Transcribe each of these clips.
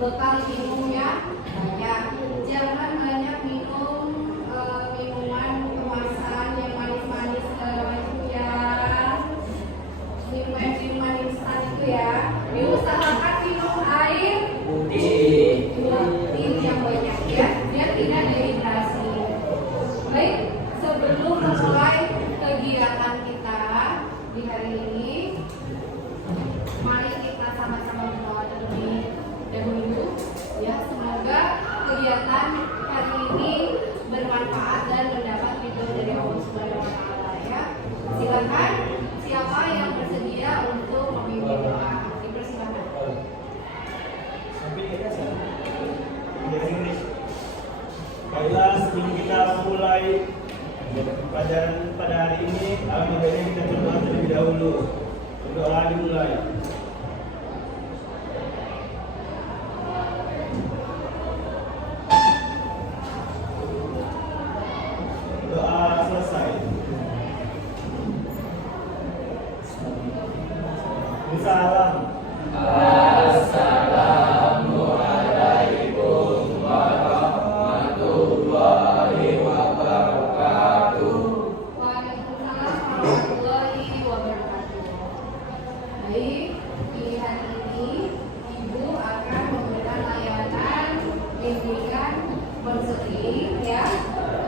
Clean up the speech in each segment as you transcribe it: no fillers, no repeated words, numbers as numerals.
bekal minumnya banyak. Jangan banyak minum minuman kemasan yang manis-manis segala macam ya. Minuman instan itu ya. Diusahakan minum air putih yang banyak ya, biar tidak dehidrasi. Baik, sebelum memulai kegiatan kita di hari ini, mari kita sama-sama berdoa terlebih dahulu ya. Semoga kegiatan hari ini bermanfaat dan mendapat ridho dari Allah Subhanahu wa taala ya. Silakan siapa yang bersedia untuk memimpin doa, dipersilakan. Baiklah, sebelum kita mulai pada hari ini, alhamdulillah kita berdoa terlebih dahulu. Doa dimulai. Doa selesai. Salam. Assalamualaikum warahmatullahi wabarakatuh. Waalaikumsalam warahmatullahi wabarakatuh. Baik, di hari ini Ibu akan memberikan layanan bimbingan konseling ya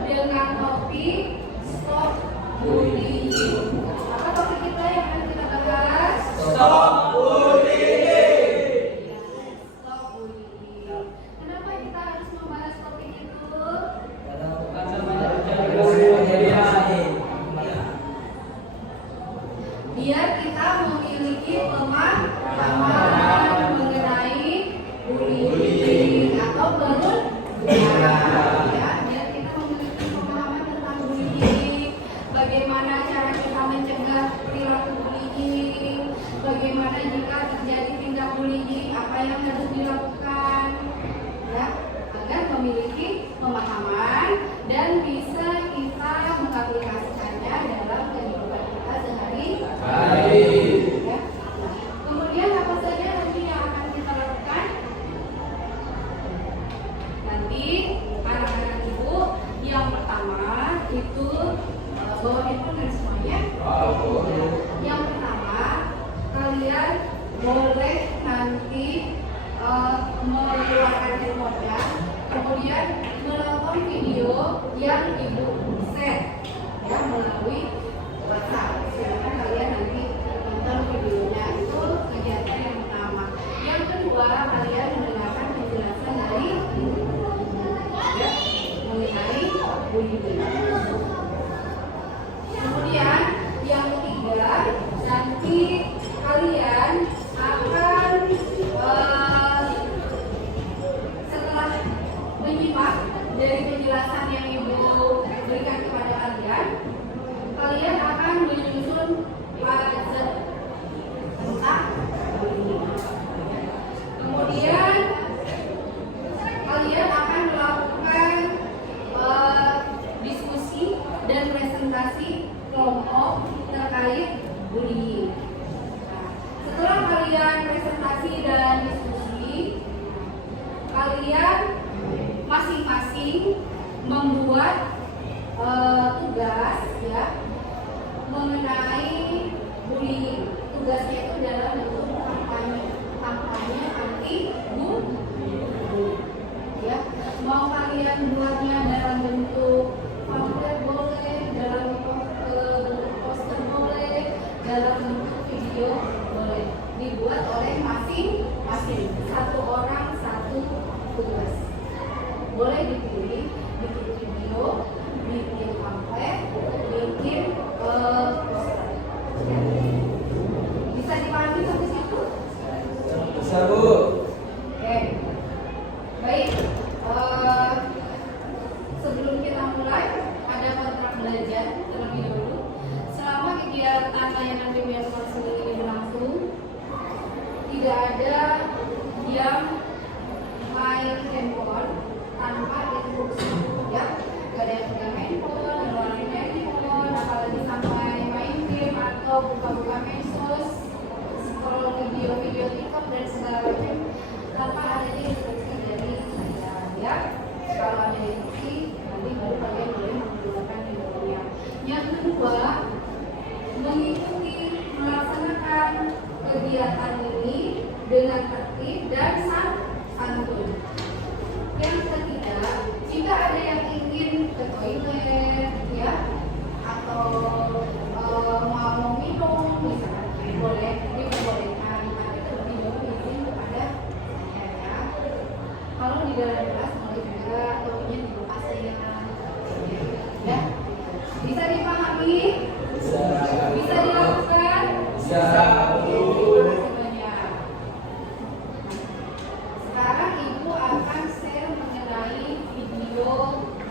dengan topik stop bullying. Apa topik kita yang akan kita bahas? Stop bullying. Stop bullying. Kenapa kita harus membahas topik itu? Biar kita memiliki pemahaman mengenai bullying atau ya, biar kita memiliki pemahaman tentang bullying, bagaimana cara kita mencegah perilaku bullying, bagaimana jika terjadi tindak bullying, apa yang harus dilakukan, ya, agar memiliki pemahaman dan bisa kita mengaplikasikannya dalam kehidupan kita sehari-hari. Ya. Kemudian apa saja nanti yang akan kita lakukan? Nanti anak-anak Ibu yang pertama itu bawa handphone dan semuanya. Yang pertama, kalian boleh nanti mengeluarkan handphone-nya, kemudian menonton video yang Ibu share ya melalui WhatsApp. Silakan kalian nanti nonton videonya. Itu kegiatan yang pertama. Yang kedua, kalian mendengarkan penjelasan dari ya, mengenai bullying. Kemudian yang ketiga, nanti kalian akan setelah menyimak dari penjelasan yang Ibu berikan kepada kalian, kalian akan menyusun puzzle tentang bullying. Kemudian kalian akan melakukan diskusi dan presentasi kelompok terkait bullying. Nah, setelah kalian presentasi dan diskusi, kalian masing-masing membuat tugas ya mengenai bullying. Tugasnya itu dalam bentuk kampanye anti bullying. Ya, mau kalian buatnya dalam bentuk pamflet boleh, dalam bentuk poster boleh, dalam bentuk video boleh. Dibuat oleh masing-masing, satu orang satu tugas. Boleh dipilih, bikin video, bikin pamflet, bikin poster. Bisa dipahami sampai situ? Bisa, Bu. Oke. Baik. Sebelum kita mulai, ada kontrak belajar terlebih dahulu. Selama kegiatan layanan bimbingan konseling ini berlangsung, tidak ada yang main handphone tanpa instruksi, ya. Gak ada yang pegang handphone, ngeluarin handphone, apalagi sampai main game atau buka-buka medsos, scroll video-video TikTok dan segala macam tanpa adanya kedua, mengikuti melaksanakan kegiatan ini dengan tertib dan santun. Yang ketiga, jika ada yang ingin ke toilet, ya, atau mau minum, misalkan boleh diperbolehkan, tapi terlebih dahulu izin kepada saya, ya. Kalau di dalam kelas boleh juga toiletnya dibuka pasir, ya. Bisa dipahami? Bisa dilakukan? Bisa. Sekarang Ibu akan share mengenai video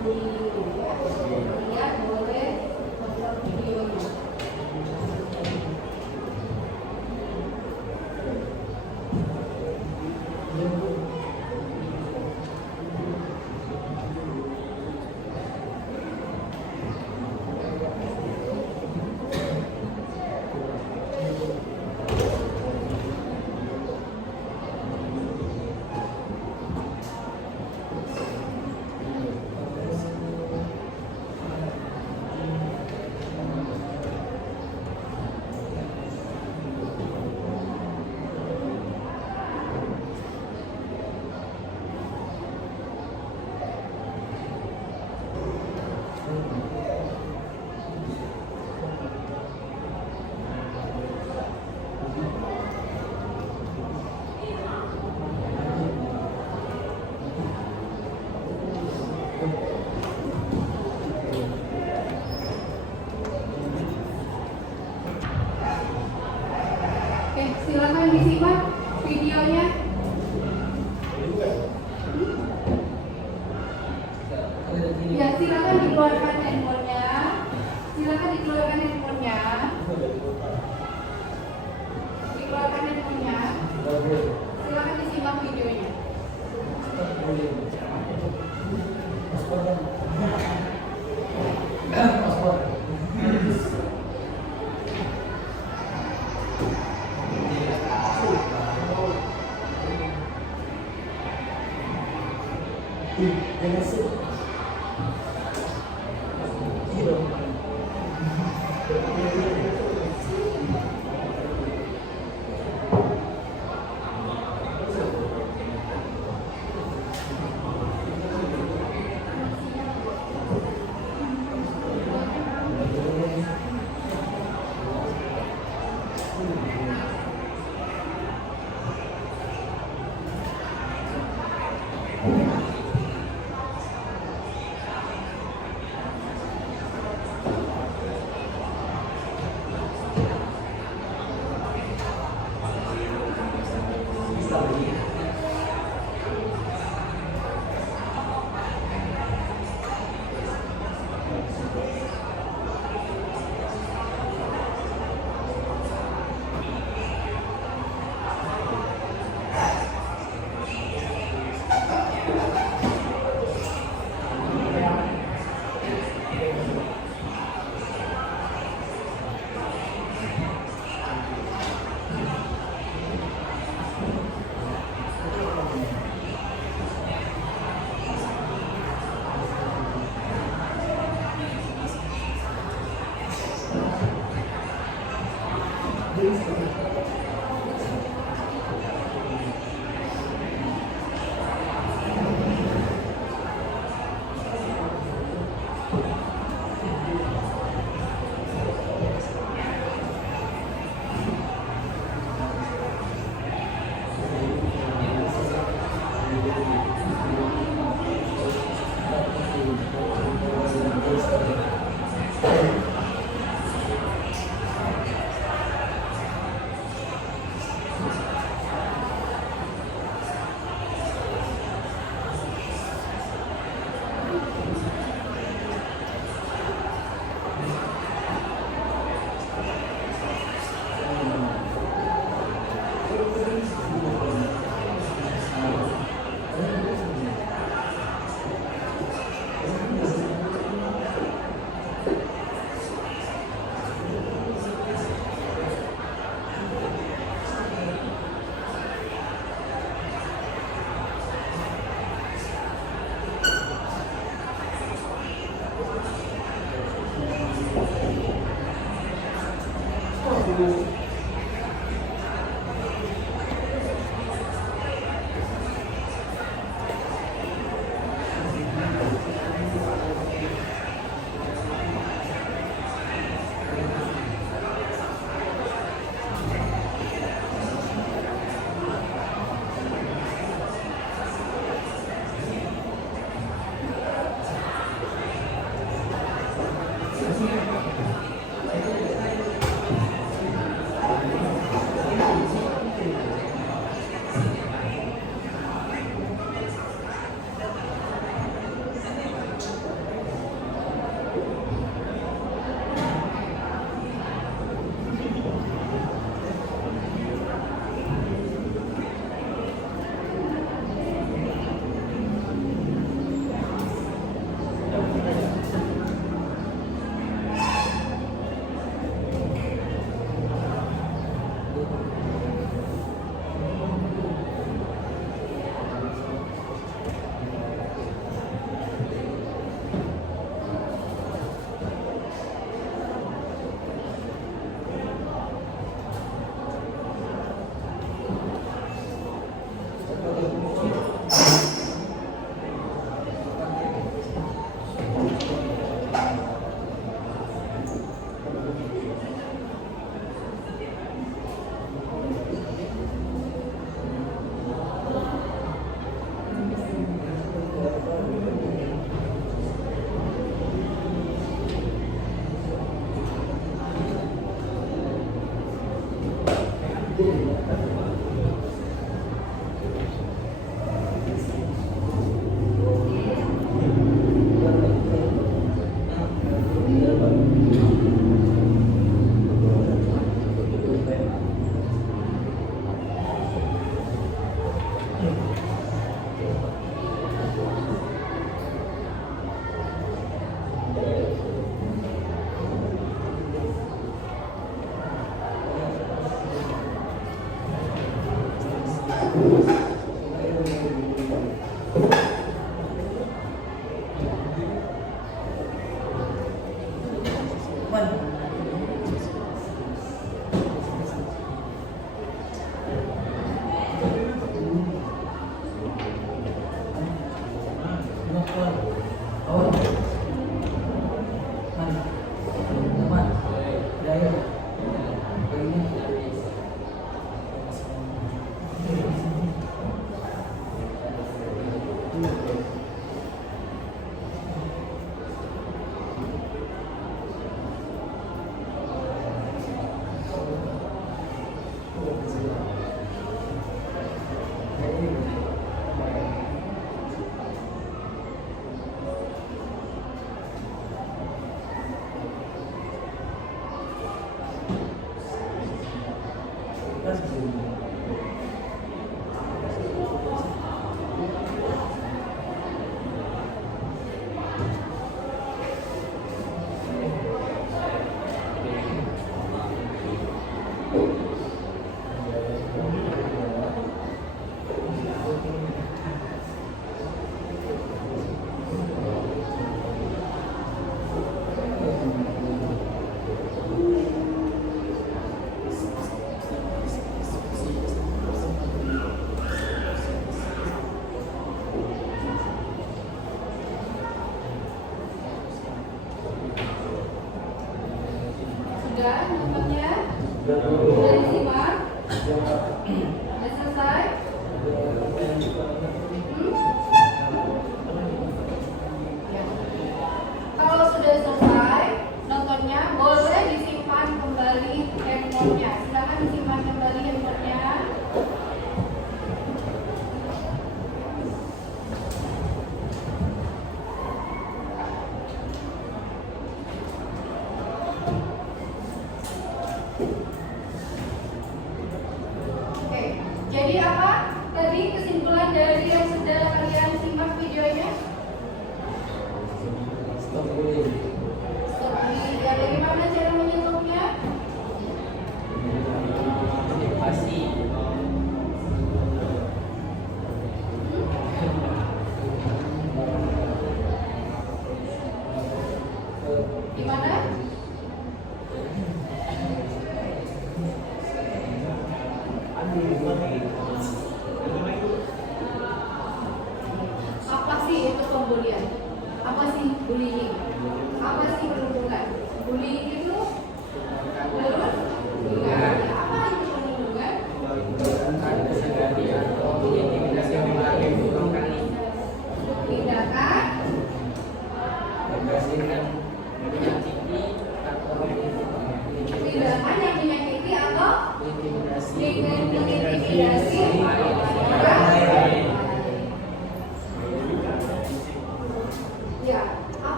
dulu, ya. Lihat boleh nonton videonya. Oke, silakan disimak videonya. Ya, silakan dikeluarkan handphonenya. Silakan dikeluarkan handphonenya. Dikeluarkan handphonenya. Silakan disimak videonya.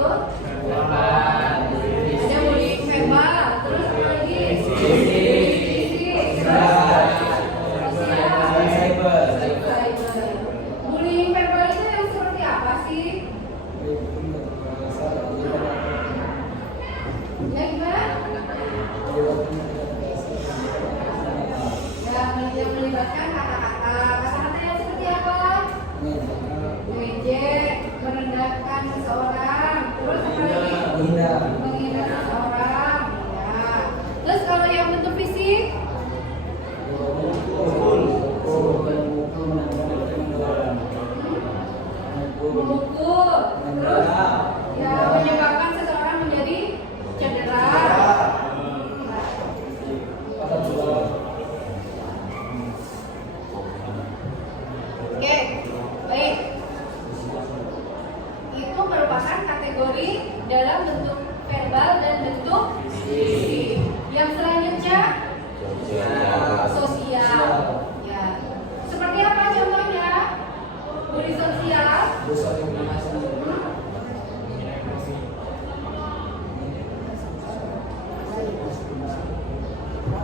itu? Ada bullying verbal, terus apa lagi? Bullying verbal itu yang seperti apa sih? Ya gimana? Ya melibatkan kata-kata. Kata-kata yang seperti apa? Mengejek, merendahkan seseorang, terus apa lagi? Menghina seseorang. Ya. Terus kalau yang bentuk fisik? Memukul, terus ya menyebabkan seseorang menjadi cedera. Oke, baik. Itu merupakan kategori dalam bentuk verbal dan bentuk fisik. Yang selanjutnya sosial. Ya. Seperti apa contohnya? Bully sosial.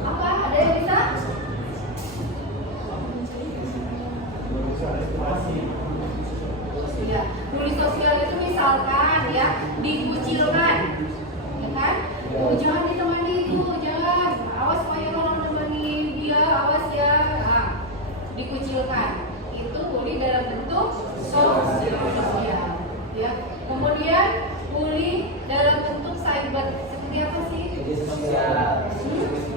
Apa? Ada yang bisa? Ya, bully sosial itu misalkan ya dikucilkan, ya kan? Oh, jangan ditemani itu, jangan. Awas supaya orang temani dia, awas ya. Nah, dikucilkan. Itu bully dalam bentuk sosial. Ya. Kemudian bully dalam bentuk cyber. Seperti apa sih?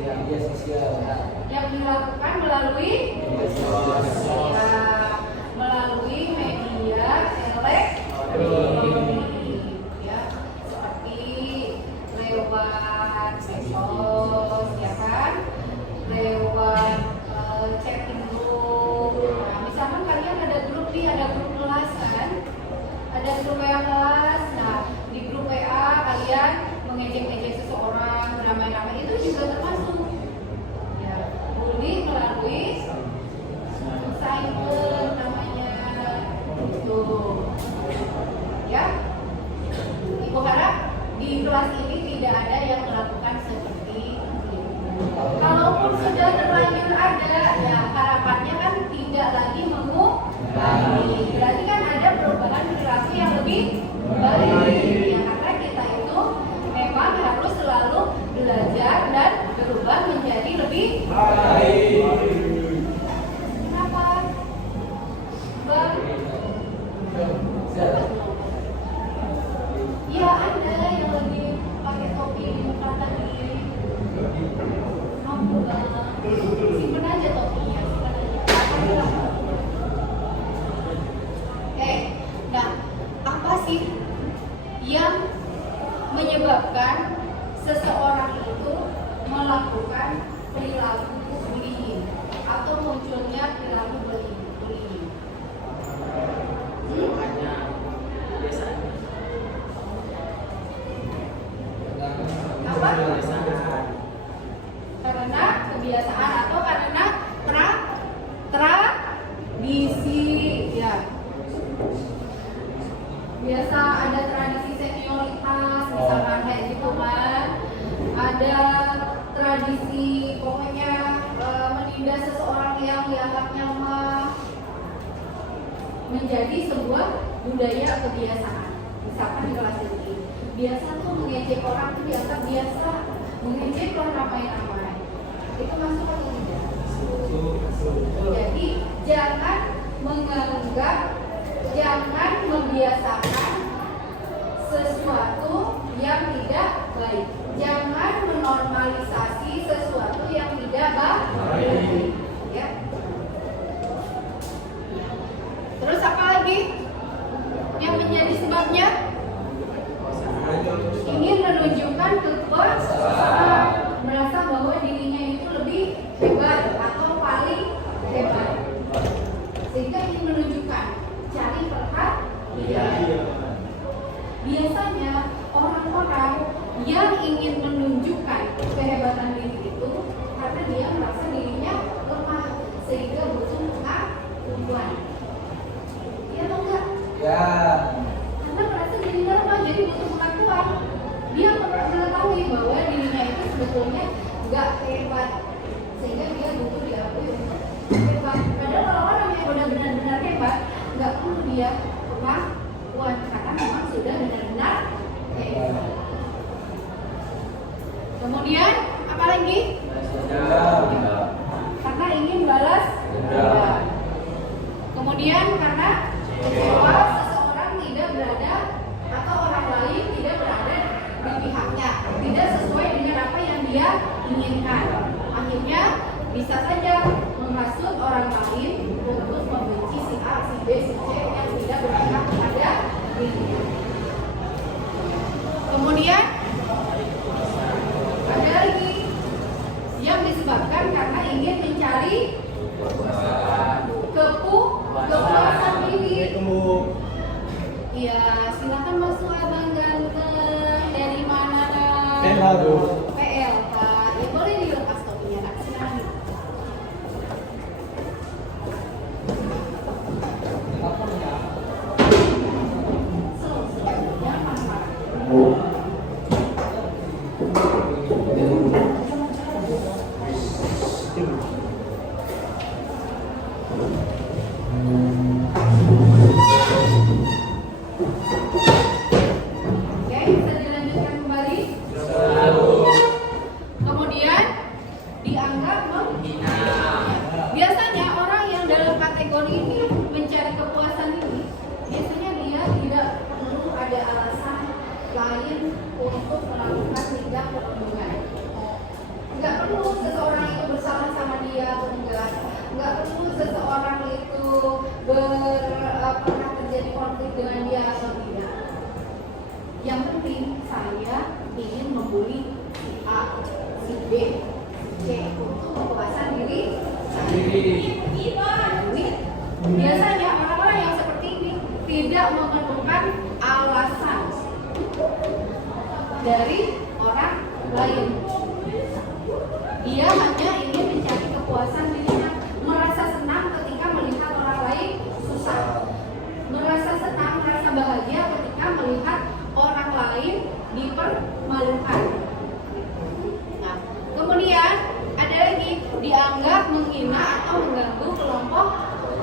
Media sosial. Yang dilakukan melalui melalui media elektronik, ya, seperti lewat medsos, ya kan, lewat chatting group. Nah, misalkan kalian ada grup nih, ada grup kelas kan, ada grup WA kelas. Nah, di grup WA kalian mengejek-ejek seseorang, ramai-ramai, itu juga termasuk ya bully melalui cyber namanya itu. Ya, Ibu harap di kelas ini tidak ada yang melakukan seperti itu. Kalaupun sudah terlanjur ada, ya harapannya kan tidak lagi mengulangi. Berarti kan ada perubahan perilaku yang lebih baik. Ya, karena kita itu memang harus selalu belajar dan berubah menjadi lebih baik. Kenapa? Bang? Ya ada yang lagi pakai topi di muka tadi. Mampu bang. Simpen aja topinya, simpen aja. Nah, apa sih yang menyebabkan seseorang itu melakukan perilaku bullying atau munculnya perilaku bullying? Apa? Karena kebiasaan atau karena tradisi, ya. Biasa ada tradisi senioritas, misalkan kayak gitu kan. Ada tradisi pokoknya menindas seseorang yang dianggapnya lemah menjadi sebuah budaya kebiasaan. Misalkan di kelas ini biasa tuh mengejek orang tuh dianggap biasa, mengejek orang ramai-ramai. Itu masuk atau tidak? Jadi jangan menganggap, jangan membiasakan sesuatu yang tidak baik. Jangan menormalisasi sesuatu yang tidak baik. Ya. Terus apa lagi yang menjadi sebabnya? Ingin menunjukkan kekuasaan, merasa bahwa dirinya itu lebih hebat atau paling hebat, sehingga ingin menunjukkan, cari perhatian. Biasanya orang-orang yang ingin menunjukkan kehebatan diri itu karena dia merasa dirinya lemah, sehingga butuh pengakuan. Ya atau enggak? Ya. Karena merasa dirinya lemah, jadi butuh sebetulnya nggak hebat, sehingga dia butuh diakui untuk hebat. Padahal kalau orang yang udah benar-benar hebat nggak perlu dia pengakuan karena memang sudah benar-benar hebat. Kemudian apa lagi? Karena ingin balas dendam. Kemudian karena kecewa seseorang tidak berada atau orang lain tidak berada di pihaknya, tidak sesuai dengan apa yang dia inginkan. Akhirnya bisa saja menghasut orang lain untuk membenci si A, si B, si C yang tidak berpihak kepada dirinya. Kemudian ada lagi yang disebabkan karena ingin mencari kepuasan diri. Iya, silakan masuk abang ganteng. Dari mana nak? PLK. Ya boleh dilepas topinya nak. Silakan. Jangan marah-marah. Oke, bisa dilanjutkan kembali. Kemudian dianggap menghina. Biasanya orang yang dalam kategori ini mencari kepuasan ini, biasanya dia tidak perlu ada alasan lain untuk melakukan tindak perundungan. Nggak perlu seseorang itu bersama sama dia atau enggak. Nggak perlu seseorang itu pernah terjadi konflik dengan dia atau tidak. Yang penting saya ingin membuli si A, si B, si C untuk kepuasan diri sendiri. Biasanya orang-orang yang seperti ini tidak memerlukan alasan dari orang lain. Dia hanya ingin mencari kepuasan dirinya, merasa senang ketika melihat orang lain susah, merasa senang, merasa bahagia ketika melihat orang lain dipermalukan. Nah, kemudian ada lagi dianggap menghina atau mengganggu kelompok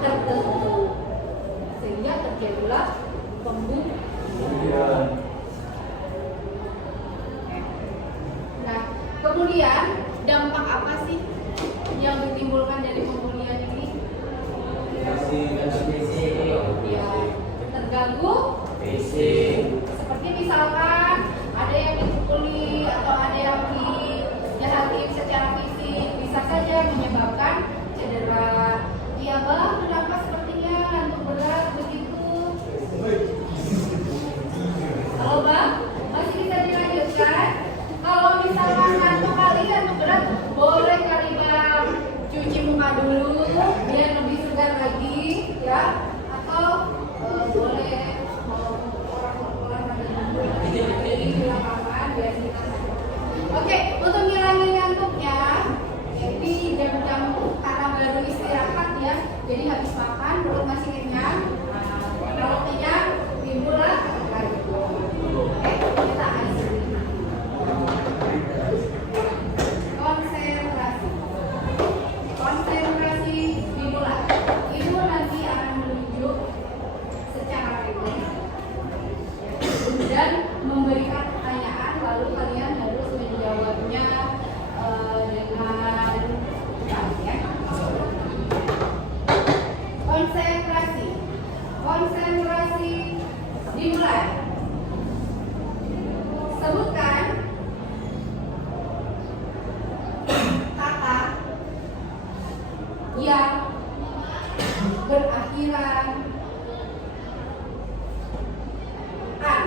tertentu, sehingga terjadilah pembunuhan. Nah, kemudian dampak apa sih yang ditimbulkan dari pembulian ini? Ya, terganggu fisik. Seperti misalkan ada yang dipukuli atau ada yang dijahatin secara fisik, bisa saja menyebabkan cedera. Iya bang, kenapa sepertinya ngantuk berat begitu? Halo bang, masih bisa dilanjutkan? Kalau misalkan ngantuk kali ngantuk berat, boleh kali bang cuci muka dulu biar lebih segar lagi ya, atau boleh di lapangan biar kita. Oke, untuk ngilangin ngantuknya, jadi jam-jam karena baru istirahat ya, jadi habis makan perut masih kenyang. Kalau kenyang timbullah lagi. Oke, kita isi. Konsentrasi dimulai. Ibu nanti akan menunjuk secara ringan dan memberikan pertanyaan, lalu kalian harus menjawabnya dengan baik ya. Konsentrasi dimulai. Sebutkan kata yang berakhiran an.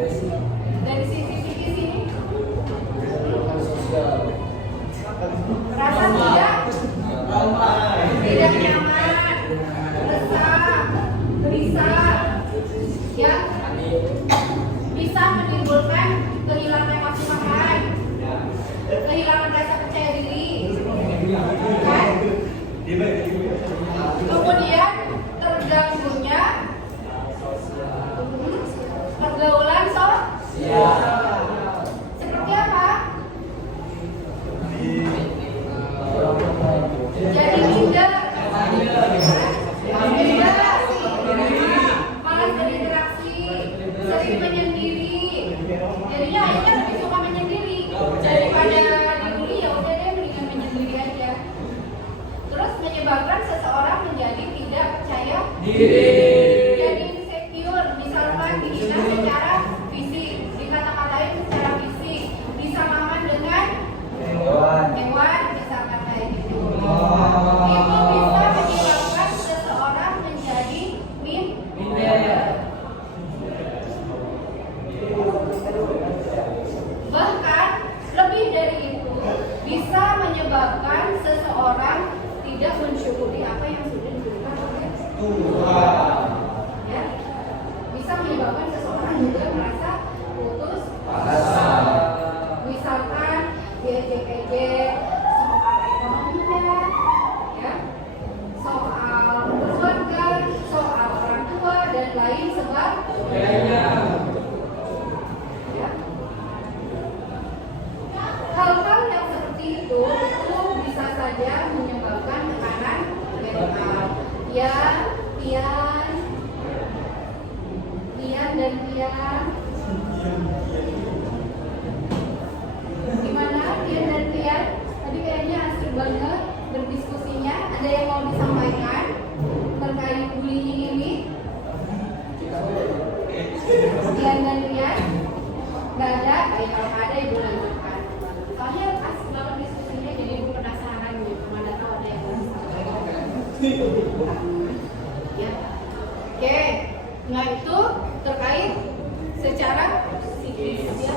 Dari sisi sini merasa tidak nyaman, resah, bisa menimbulkan kehilangan nafsu makan, kehilangan rasa percaya diri, kan? Kemudian terganggunya pergaulan sosial. Seperti apa? Jadi minder, malas berinteraksi, sering menyendiri. Jadinya akhirnya lebih suka menyendiri daripada dibully. Ya udah deh, mendingan menyendiri aja. Terus menyebabkan seseorang menjadi tidak percaya diri, jadi insecure, misalkan dihina secara fisik, dikata-katain secara fisik, disamakan dengan hewan, misalkan kayak gitu. Itu bisa menyebabkan seseorang menjadi minder. Bahkan lebih dari itu, bisa menyebabkan seseorang tidak mensyukuri apa yang sudah diberikan oleh Tuhan. Ya, bisa menyebabkan seseorang juga merasa putus asa. Misalkan diejek-ejek soal ekonominya, ya, soal keluarga, soal orang tua dan lain sebagainya. Ya. Hal-hal yang seperti itu bisa saja menyebabkan tekanan mental. Pian dan Pian. Gimana Pian dan Pian? Tadi kayaknya asik banget berdiskusinya. Ada yang mau disampaikan terkait bullying ini? Pian dan Pian? Nggak ada? Baik, kalau ada ibu lanjutkan. Soalnya asik banget diskusinya, jadi ibu penasaran gitu. Mana tahu ada yang mau disampaikan. Ya. Oke. Nah itu terkait secara psikis, ya,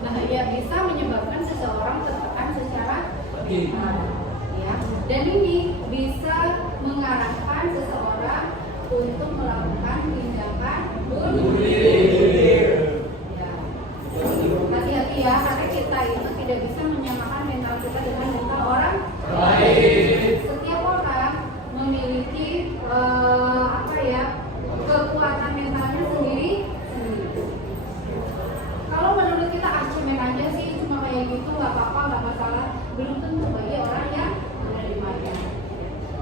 bahaya, bisa menyebabkan seseorang tertekan secara ya, dan ini bisa mengarahkan seseorang untuk melakukan tindakan bunuh diri. Ya. Hati-hati ya, karena kita itu tidak bisa menyamakan mental kita dengan mental orang lain. Setiap orang memiliki kekuatan mentalnya sendiri. Kalau menurut kita cemen aja sih, cuma kayak gitu, nggak apa-apa, nggak masalah. Belum tentu bagi orang yang menerimanya.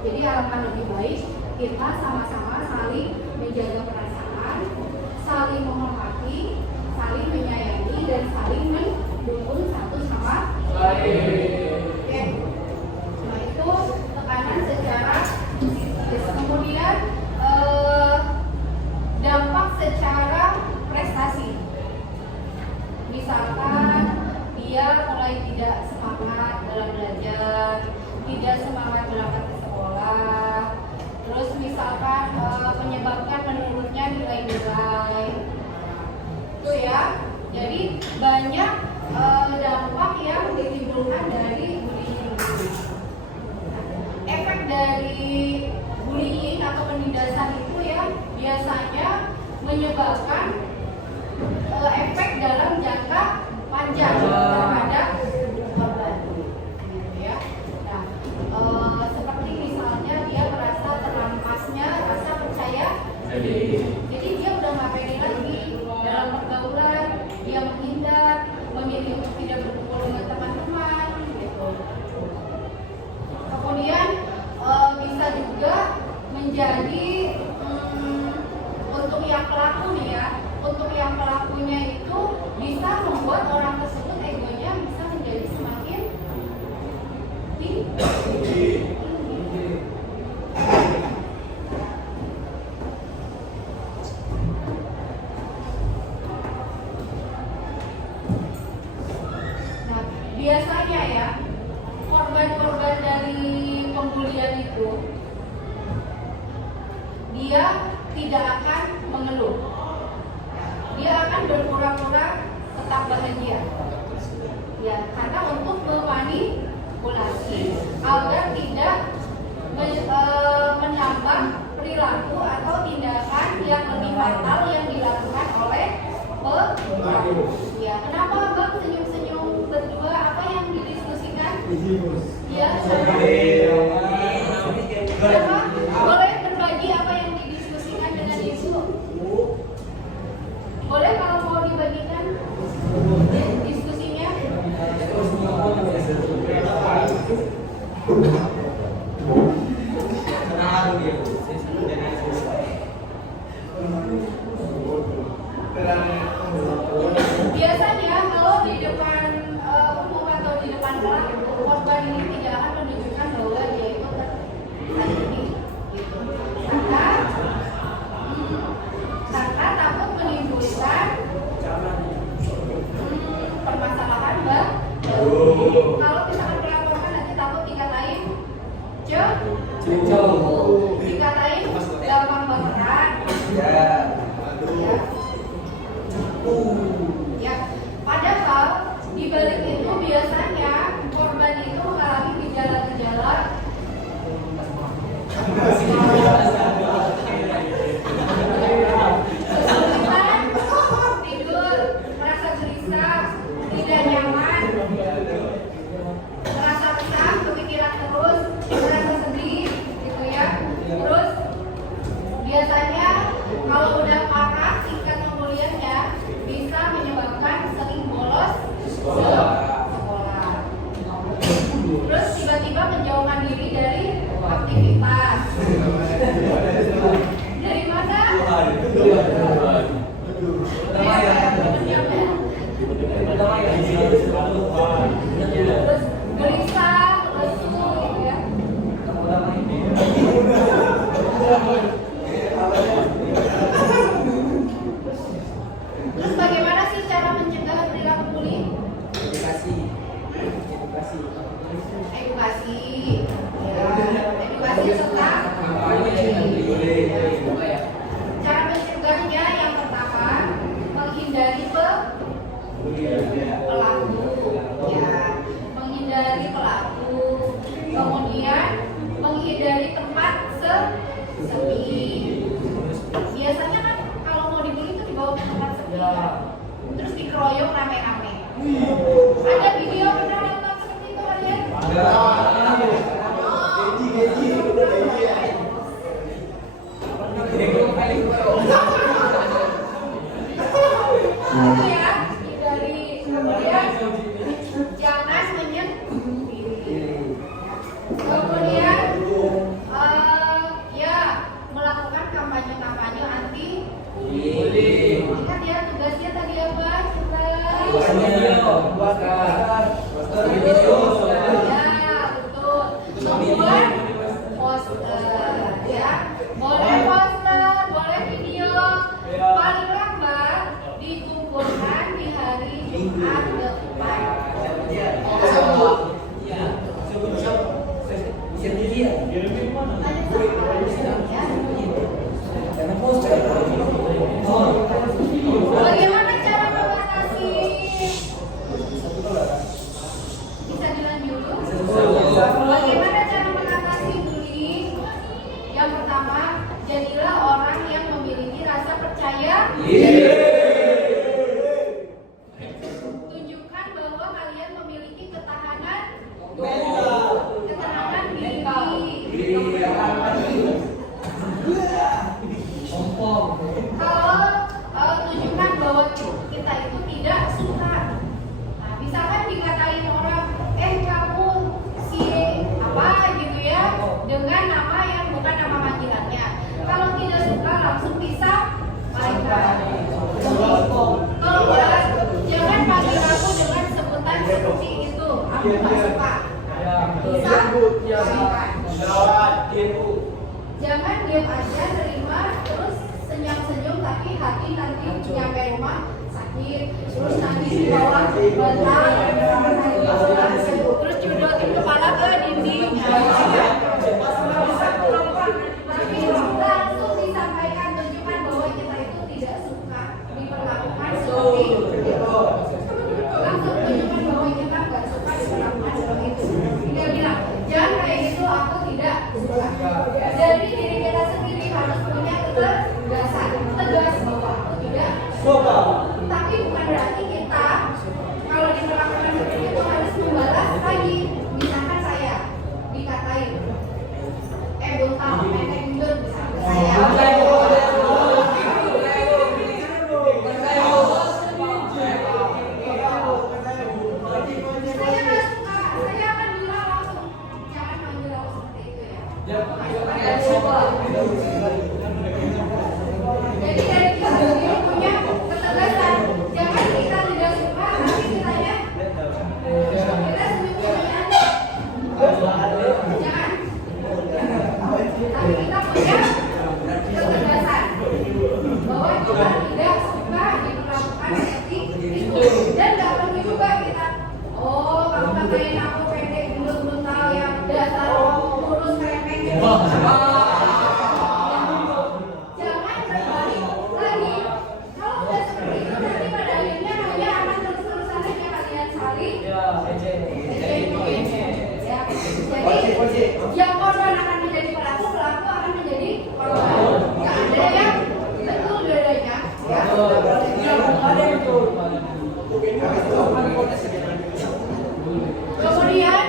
Jadi alangkah lebih baik kita sama-sama saling menjaga perasaan, saling menghormati, saling menyayangi, dan saling mendukung satu sama lain. Oke. Nah itu tekanan secara psikis. Kemudian dampak secara prestasi. Misalkan dia mulai tidak semangat dalam belajar, tidak semangat berangkat ke sekolah, terus misalkan menyebabkan menurunnya nilai-nilai. Itu ya. Jadi banyak dampak yang ditimbulkan dari bullying. Efek dari bullying atau penindasan itu ya biasanya menyebabkan efek dalam jangka panjang terhadap korban, ya. Nah, seperti misalnya dia merasa terampasnya rasa percaya diri, jadi dia udah nggak pede lagi dalam pergaulan, dia menghindar, memilih untuk tidak berkumpul dengan teman-teman, gitu. Kemudian bisa juga menjadi untuk yang pelaku nih ya, untuk yang pelakunya itu bisa membuat orang tersebut egonya bisa menjadi semakin tinggi. Nah, biasanya ya korban-korban dari pembulian itu dia tidak akan mengeluh, dia akan jangan berpura-pura tetap bahagia. Ya, karena untuk memanipulasi agar tidak menambah perilaku atau tindakan yang lebih fatal yang dilakukan oleh pelaku. Ya, kenapa Bang senyum-senyum berdua? Apa yang didiskusikan? Ya, siapa? Boleh berbagi apa yang didiskusikan dengan Ibu? Boleh kalau mau dibagikan diskusinya? Biasanya kalau di depan umum atau di depan pelaku, korban ini tidak akan menunjukkan bahwa dia itu terjadi gitu. Karena takut menimbulkan permasalahan baru. Kalau misalkan melaporkan nanti takut dikatain dikatain gampang baperan. Ya, padahal di balik itu biasanya korban itu mengalami gejala-gejala kesulitan tidur, merasa gelisah, tidak nyaman, merasa resah, kepikiran terus, merasa sedih, gitu ya. Terus biasanya kalau udah parah tingkat pemulihannya bisa menyebabkan sering bolos sekolah. Terus tiba-tiba menjauhkan diri dari aktivitas. Dari mana? Terus gelisah, lesu, gitu ya. Terus bagaimana sih cara mencegah perilaku bullying? Edukasi. Ya, edukasi tentang cara mencegahnya yang pertama menghindari pelaku, ya, menghindari pelaku. Kemudian menghindari tempat sepi. Biasanya kan kalau mau dibully itu dibawa ke tempat sepi, terus dikeroyok rame-rame. Ada video pernah nonton seperti itu kalian? Ya, dari kemudian jangan menyendiri. Kemudian ya melakukan kampanye-kampanye anti bullying. Ingat ya tugasnya tadi apa? Ya, betul. Membuat poster, ya. Boleh poster, boleh video. Paling lambat dikumpulkan di hari Jumat depan. Bagaimana cara mengatasi? Bisa dilanjut? Bagaimana cara mengatasi bullying? Yang pertama, jadilah orang yang memiliki rasa percaya diri. Tunjukkan bahwa kalian memiliki ketahanan diri. Kalau tunjukkan bahwa kita itu tidak suka. Nah, misalkan dikatain orang, kamu si apa gitu ya, dengan nama yang bukan nama panggilannya. Kalau tidak suka langsung bisa baikan. Kalau enggak, jangan panggil aku dengan sebutan seperti itu. Aku nggak suka. Bisa baikan. Jangan diam aja, terima, terus senyum-senyum, tapi hati nanti nyampe rumah sakit, terus nanti dibawa bantal, terus judotin kepala ke dinding. Tapi langsung disampaikan, tunjukkan bahwa kita itu tidak suka diperlakukan langsung tunjukkan bahwa kita nggak suka diperlakukan seperti itu. Dia bilang, jangan kayak gitu, aku tidak suka. Jadi diri kita sendiri harus punya ketegasan, tegas bahwa aku tidak suka. Tapi bukan berarti kita kalau diperlakukan seperti itu harus membalas lagi. Misalkan saya dikatain, buntang, pendek, gendut, misalkan saya. Jadi dari kita sendiri punya ketegasan. Jangan kita tidak suka, tapi kitanya kita senyum-senyuman. Jangan. Tapi kita punya ketegasan bahwa kita tidak suka diperlakukan seperti itu. Dan nggak perlu juga kita, oh kamu katain aku pendek, gendut, buntal, yang dasar kurus, krempeng. Jangan berbalik lagi. Kalau udah seperti itu nanti pada akhirnya hanya akan terus-terusan aja kalian saling. Jadi yang korban akan menjadi pelaku, pelaku akan menjadi korban. Nggak ada yang betul bedanya. Kemudian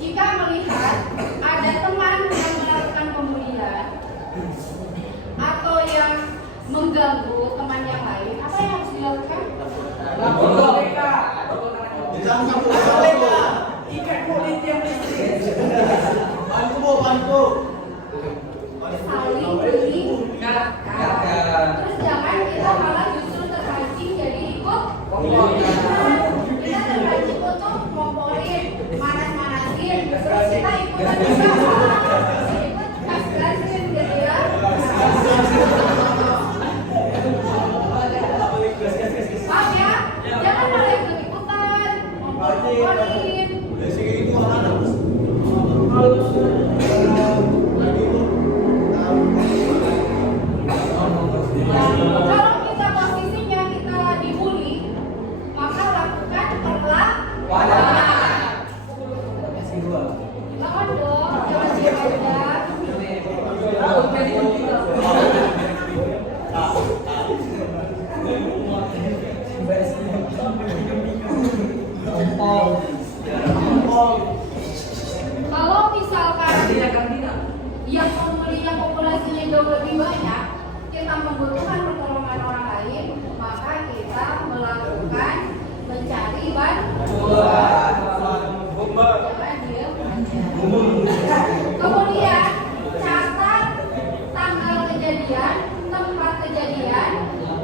jika melihat ada teman yang melakukan pembulian atau yang mengganggu teman yang lain, apa yang harus dilakukan? Ikat kulit yang listrik. Bantu. Saling mengingatkan. Terus jangan kita malah justru terpancing jadi ikut. Kita terpancing untuk ngomporin, manas-manasin, terus kita ikutan juga. Ikut kas-gasin gitu ya. Paham ya? Jangan malah ikut-ikutan, ngomporin. Kalau kita posisinya kita dibully, maka lakukan perlawanan. Lawan dong, jangan diam Kalau misalkan yang pembulinya populasinya jauh lebih banyak, kita membutuhkan pertolongan orang lain, maka kita melakukan mencari bantuan. Jangan diam aja. Kemudian catat tanggal kejadian, tempat kejadian,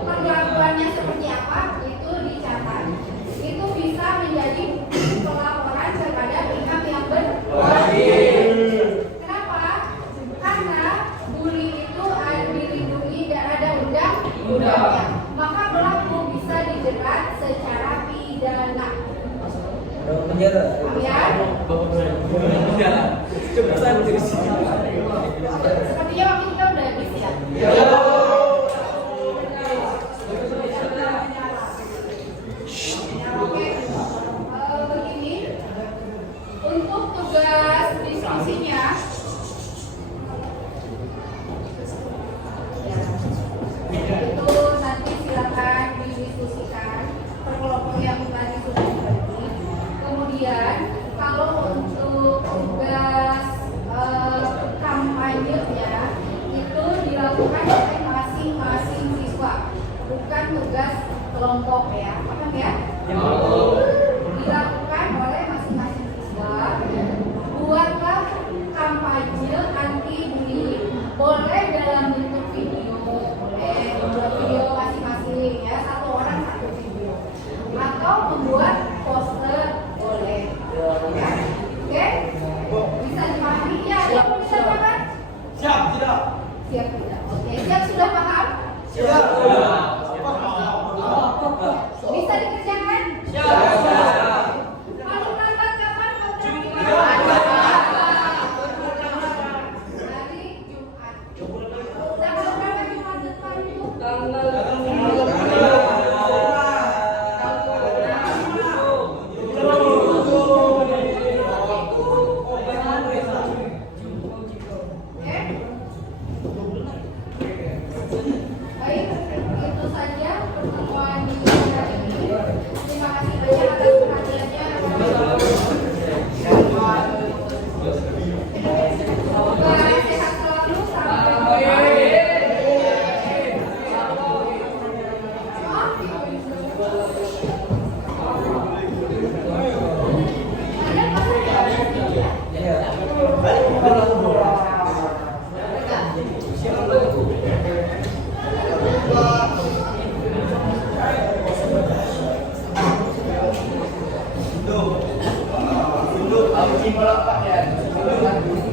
perlakuannya seperti apa, itu dicatat. Itu bisa menjadi pelaporan kepada pihak yang berwajib. Kenapa? Karena bully itu dilindungi dan ada undang-undangnya. Maka pelaku bisa dijerat secara pidana. Penjara. Ya? Sepertinya waktu kita udah habis ya. Oke, begini. Untuk tugas diskusinya, itu nanti silakan didiskusikan per kelompok yang tadi sudah dibagi. Kemudian kalau untuk tugas kampanye ya, itu dilakukan oleh masing-masing siswa, bukan tugas kelompok ya, paham ya? Dilakukan oleh masing-masing siswa. Buatlah kampanye anti bullying, boleh dalam bentuk video, boleh video masing-masing ya, satu orang satu video, atau membuat poster, boleh ya. Oke? Bisa dipahami? Ya, ada yang bisa paham? Siap, tidak? Siap tidak? Oke, siap sudah paham? Siap. Bisa dikerjakan? Siap. Kalau ya.